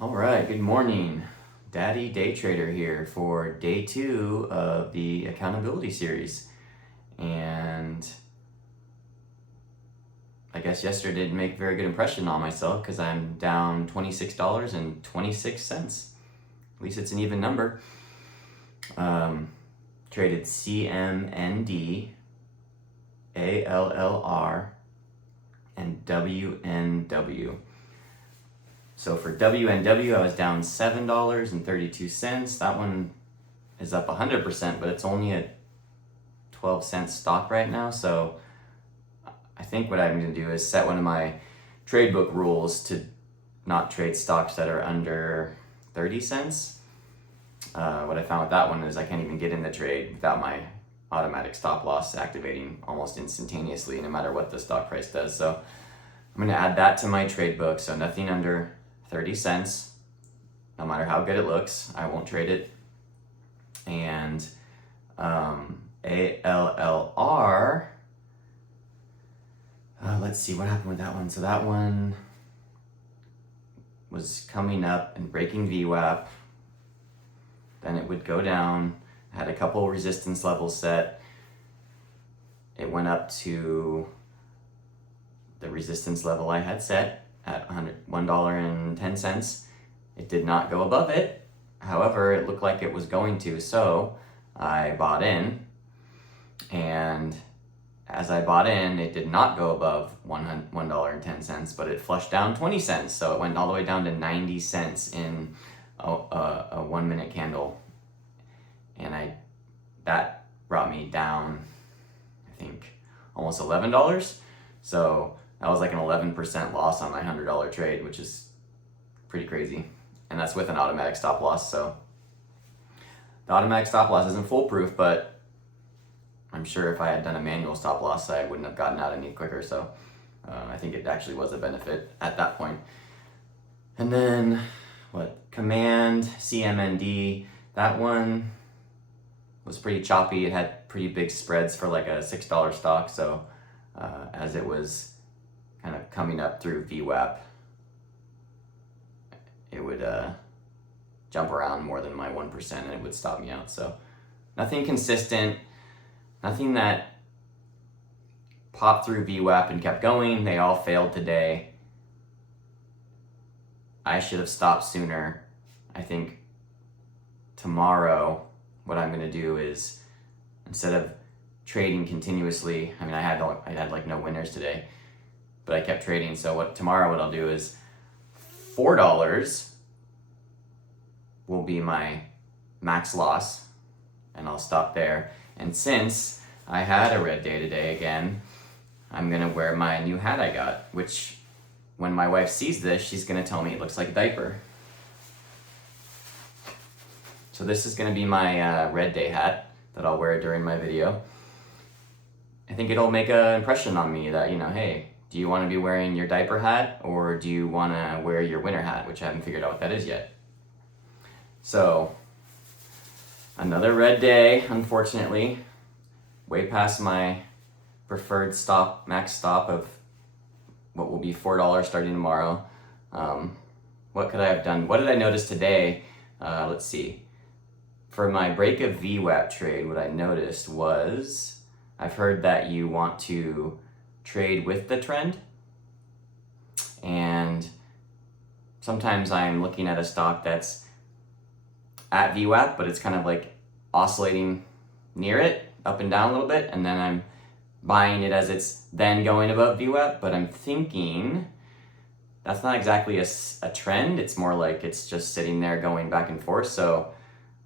All right, good morning. Daddy Day Trader here for day 2 of the accountability series. And I guess yesterday didn't make a very good impression on myself because I'm down $26.26. At least it's an even number. Traded CMND, ALLR, and WNW. So for WNW, I was down $7.32. That one is up 100%, but it's only a 12-cent stock right now. So I think what I'm going to do is set one of my trade book rules to not trade stocks that are under 30 cents. What I found with that one is I can't even get in the trade without my automatic stop loss activating almost instantaneously, no matter what the stock price does. So I'm going to add that to my trade book. So nothing under 30 cents, no matter how good it looks, I won't trade it. And ALLR, let's see what happened with that one. So that one was coming up and breaking VWAP. Then it would go down. I had a couple resistance levels set. It went up to the resistance level I had set at $1.10. It did not go above it. However, it looked like it was going to, so I bought in. And as I bought in, it did not go above $1.10, but it flushed down 20 cents. So it went all the way down to 90 cents in a 1 minute candle. And that brought me down, I think, almost $11. So that was like an 11% loss on my $100 trade, which is pretty crazy. And that's with an automatic stop loss. So the automatic stop loss isn't foolproof, but I'm sure if I had done a manual stop loss, I wouldn't have gotten out any quicker. So I think it actually was a benefit at that point. And then Command, CMND, that one was pretty choppy. It had pretty big spreads for like a $6 stock. So as it was kind of coming up through VWAP, it would jump around more than my 1% and it would stop me out. So nothing consistent, nothing that popped through VWAP and kept going. They all failed today. I should have stopped sooner. I think tomorrow what I'm going to do is, instead of trading continuously, I mean, I had like no winners today, but I kept trading. So tomorrow what I'll do is $4 will be my max loss, and I'll stop there. And since I had a red day today again, I'm gonna wear my new hat I got, which when my wife sees this, she's gonna tell me it looks like a diaper. So this is gonna be my red day hat that I'll wear during my video. I think it'll make an impression on me that, hey, do you want to be wearing your diaper hat or do you want to wear your winter hat, which I haven't figured out what that is yet. So another red day, unfortunately, way past my preferred max stop of what will be $4 starting tomorrow. What could I have done? What did I notice today? Let's see. For my break of VWAP trade, what I noticed was, I've heard that you want to trade with the trend, and sometimes I'm looking at a stock that's at VWAP, but it's kind of like oscillating near it, up and down a little bit, and then I'm buying it as it's then going above VWAP, but I'm thinking that's not exactly a trend. It's more like it's just sitting there going back and forth. So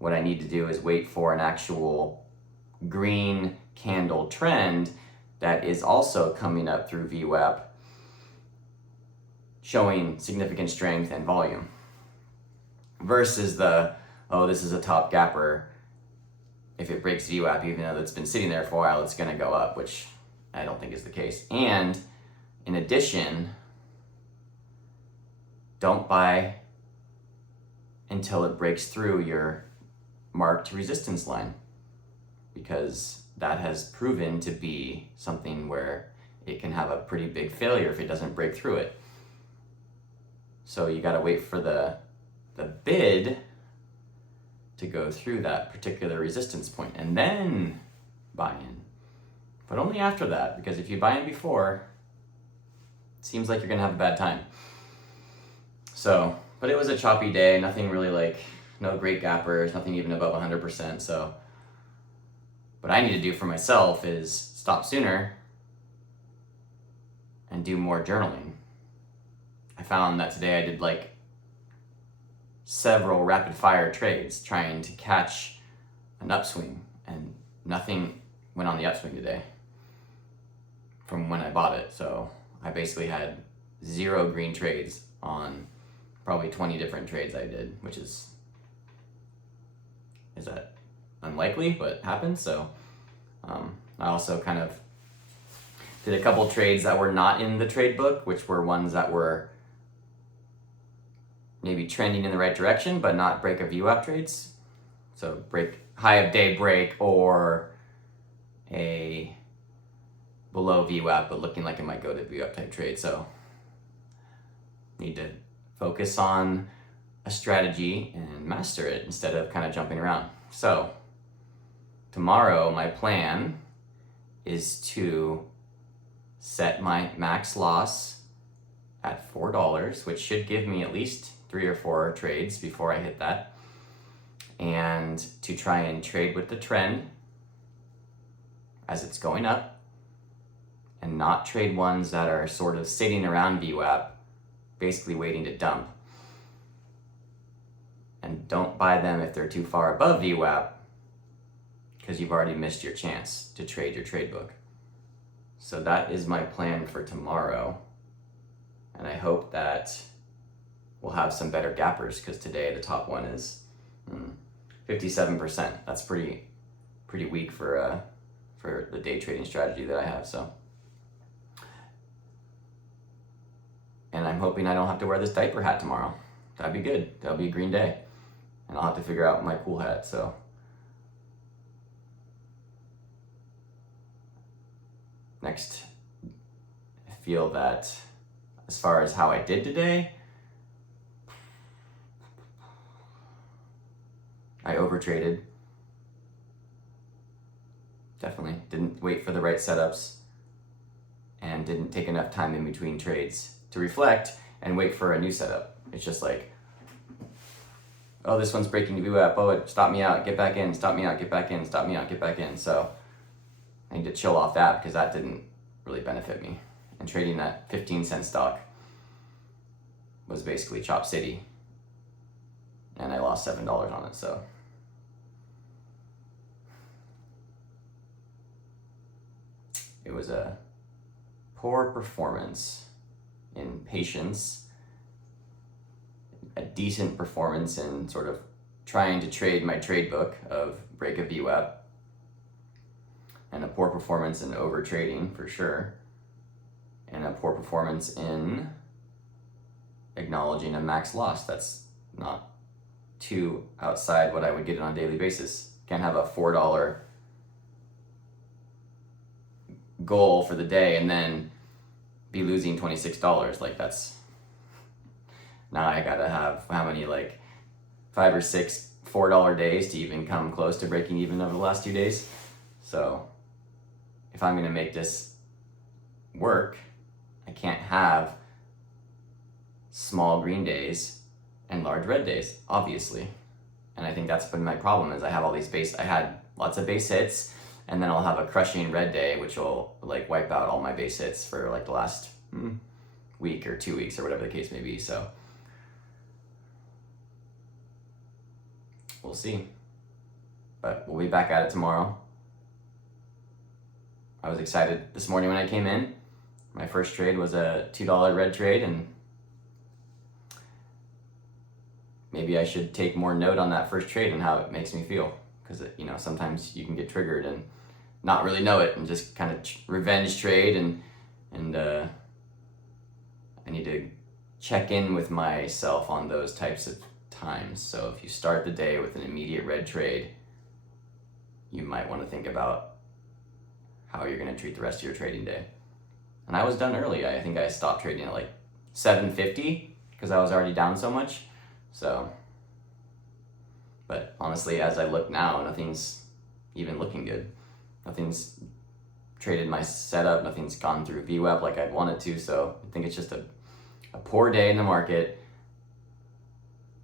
what I need to do is wait for an actual green candle trend that is also coming up through VWAP, showing significant strength and volume, versus this is a top gapper. If it breaks VWAP, even though it's been sitting there for a while, it's going to go up, which I don't think is the case. And in addition, don't buy until it breaks through your marked resistance line, because that has proven to be something where it can have a pretty big failure if it doesn't break through it. So you got to wait for the the bid to go through that particular resistance point and then buy in. But only after that, because if you buy in before, it seems like you're gonna have a bad time. So, but it was a choppy day, nothing really like, no great gappers, nothing even above 100%. So what I need to do for myself is stop sooner and do more journaling. I found that today I did like several rapid fire trades trying to catch an upswing, and nothing went on the upswing today from when I bought it. So I basically had 0 green trades on probably 20 different trades I did, which is that unlikely, but happens. So I also kind of did a couple trades that were not in the trade book, which were ones that were maybe trending in the right direction, but not break of VWAP trades. So break high of day break, or a below VWAP, but looking like it might go to VWAP type trade. So need to focus on a strategy and master it instead of kind of jumping around. So tomorrow, my plan is to set my max loss at $4, which should give me at least 3 or 4 trades before I hit that, and to try and trade with the trend as it's going up, and not trade ones that are sort of sitting around VWAP, basically waiting to dump. And don't buy them if they're too far above VWAP, because you've already missed your chance to trade your trade book. So that is my plan for tomorrow. And I hope that we'll have some better gappers, because today the top one is 57%. That's pretty weak for the day trading strategy that I have. So, and I'm hoping I don't have to wear this diaper hat tomorrow. That'd be good. That'll be a green day, and I'll have to figure out my cool hat. So next, I feel that as far as how I did today, I overtraded. Definitely didn't wait for the right setups, and didn't take enough time in between trades to reflect and wait for a new setup. It's just like, oh, this one's breaking VWAP. Oh, it stopped me out. Get back in. Stop me out. Get back in. Stop me out. Get back in. So I need to chill off that, because that didn't really benefit me. And trading that 15-cent stock was basically Chop City, and I lost $7 on it. So it was a poor performance in patience, a decent performance in sort of trying to trade my trade book of break of VWAP, and a poor performance in over trading for sure, and a poor performance in acknowledging a max loss that's not too outside what I would get on a daily basis. Can't have a $4 goal for the day and then be losing $26. Like, that's, now I gotta have how many, like 5 or 6 $4 days to even come close to breaking even over the last 2 days. So if I'm gonna make this work, I can't have small green days and large red days, obviously. And I think that's been my problem, is I have all these I had lots of base hits, and then I'll have a crushing red day, which will like wipe out all my base hits for like the last week or 2 weeks or whatever the case may be. So we'll see. But we'll be back at it tomorrow. I was excited this morning when I came in. My first trade was a $2 red trade, and maybe I should take more note on that first trade and how it makes me feel, because you know, sometimes you can get triggered and not really know it and just kind of revenge trade, and I need to check in with myself on those types of times. So if you start the day with an immediate red trade, you might want to think about how you're going to treat the rest of your trading day. And I was done early. I think I stopped trading at like 7:50 because I was already down so much. So But honestly, as I look now, nothing's even looking good. Nothing's traded my setup, nothing's gone through VWAP like I'd wanted to, so I think it's just a poor day in the market.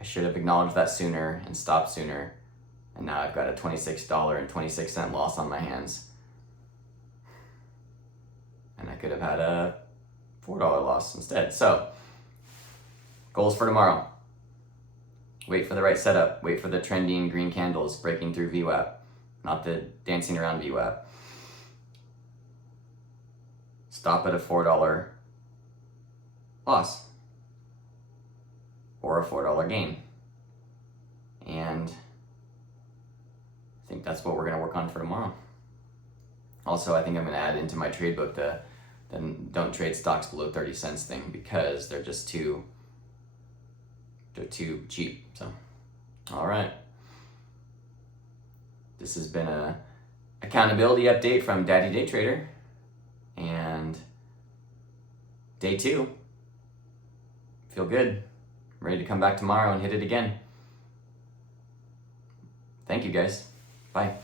I should have acknowledged that sooner and stopped sooner, and now I've got a $26.26 loss on my hands. And I could have had a $4 loss instead. So, goals for tomorrow. Wait for the right setup. Wait for the trending green candles breaking through VWAP, not the dancing around VWAP. Stop at a $4 loss or a $4 gain. And I think that's what we're going to work on for tomorrow. Also, I think I'm going to add into my trade book the don't trade stocks below 30 cents thing, because they're just too cheap. So, all right. This has been a accountability update from Daddy Day Trader, and day 2. Feel good. Ready to come back tomorrow and hit it again. Thank you guys. Bye.